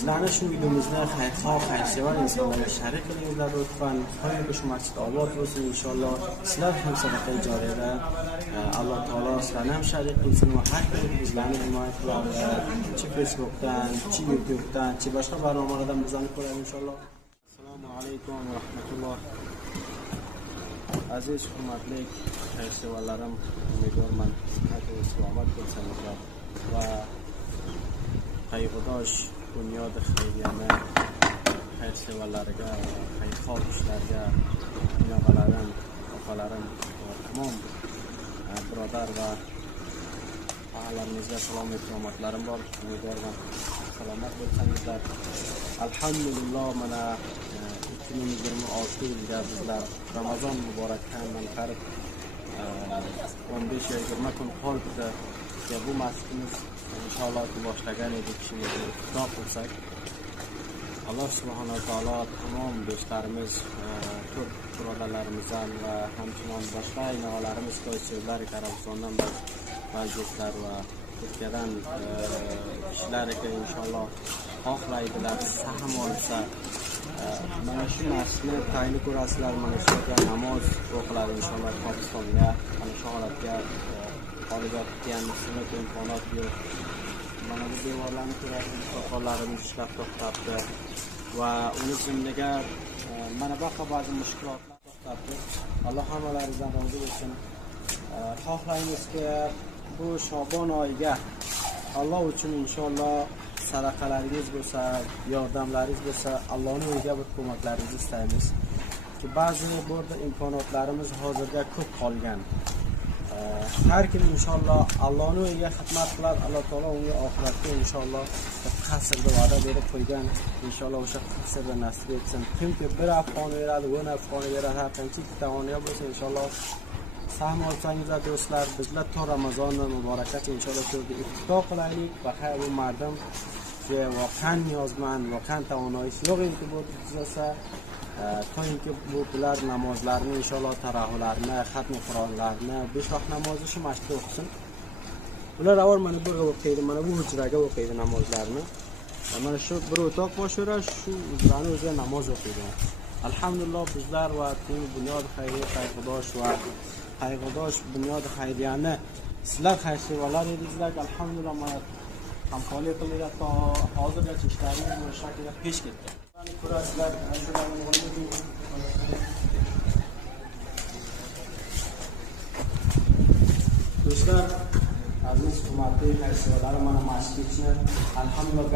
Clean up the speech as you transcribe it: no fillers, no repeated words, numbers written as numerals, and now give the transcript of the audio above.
bizlarni shu videomizni xayrixoh, xayrsevar insonlarga sharik qilinglar lutfan. Xo'sh, shu masjid obod bo'lsin inshaalloh. Sizlar ham sadaqa joriyada Alloh taolo sizlarni ham sharik qilsin va har kuni bizlarni himoya qiladi. Chi Facebookdan, chi YouTubedan, chi boshqa barnomalardan bizlarni ko'radi inshaalloh. Assalomu alaykum va rahmatulloh. Aziz hurmatli xayrsevarlarim, umidvorman salomat bo'lsanizlar va qayg'udosh dunyoda xayriyani xayrsevarlariga, xayrixoh ishlarga dunyoqalarim, opalarim va tamom birodar va ahllarimizga salom va omadlarim bor. Umidvorman salomat bo'lsanizlar. Alhamdulillah, mana 2026 yilda bizlar Ramazon muborakdan qarib 15-20 kun qoldi. Bu masjidimiz inshaalloh boshlagan edik, shunga xudo qilsak. Alloh subhanahu va taolo tamom do'stlarimiz, turk birodarlarimizdan va hamchinon boshqa aynolarimiz To'ychilar, Arabistondan vaziyatlar va Turkiyadan kishilarga inshaalloh xohlaydilar, sahm olsa mana shu masjidni tayini ko'rasizlar. Mana shu yerda namoz o'qiladi inshaalloh. Pokistonga mana shu holatga olib yotgan imkoniyat yo'q. Mana bu devorlarni ko'rasiz, soqollarimiz ishlab to'xtabdi va uni zimniga mana boshqa ba'zi mushkulotlar to'xtabdi. Alloh hammalaringizdan rozi bo'lsin. Xohlaymizki bu Shobon oyiga Alloh uchun inshaalloh sadaqalaringiz bo'lsa, yordamlaringiz bo'lsa, Allohning uyiga bir ko'maklaringizni istaymiz. Ki ba'zi burada imkoniyatlarimiz hozirga ko'p qolgan. Har kim inshaalloh Allohning uyiga xizmat qilar, Alloh taolo unga oxiratda inshaalloh qasrda va'da berib qo'ygan. Inshaalloh o'sha qasrda nasib etsin. Kimki bir afg'on beradi, 10 afg'on beradi, har qancha ikkita afg'oniya bo'lsa inshaalloh sahm olsangizlar do'stlar, bizlar to Ramazon muborakasi inshaalloh ko'rib iftor qilaylik va hay bu mardum ki voqean niyozmand, voqean tavonoyish yo'q endi bu tuzasa to'yinki bu bular namozlarini inshaalloh taravihlarni, xatmi Qur'onlarni, 5 vaqt namozni shu masjidda o'qisin. Ular avval mana bu o'qiydi, mana bu hujraga o'qiydi namozlarini. Mana shu bir o'toq boshira shu hujrani o'ziga namoz o'qiydi. Alhamdulillah bizlar va teng bunyod xayriya qayg'udosh va qayg'udosh bunyod xayriyani sizlar xayrsevarlar edingizlar. Alhamdulillah mana hamkorlik qilinglar, to hozirgacha ishlaringiz bu shaklda pesh ketdi. Ko'rasizlar, do'stlar, aziz hurmatli xayrsevarlar, mana masjidni alhamdulillah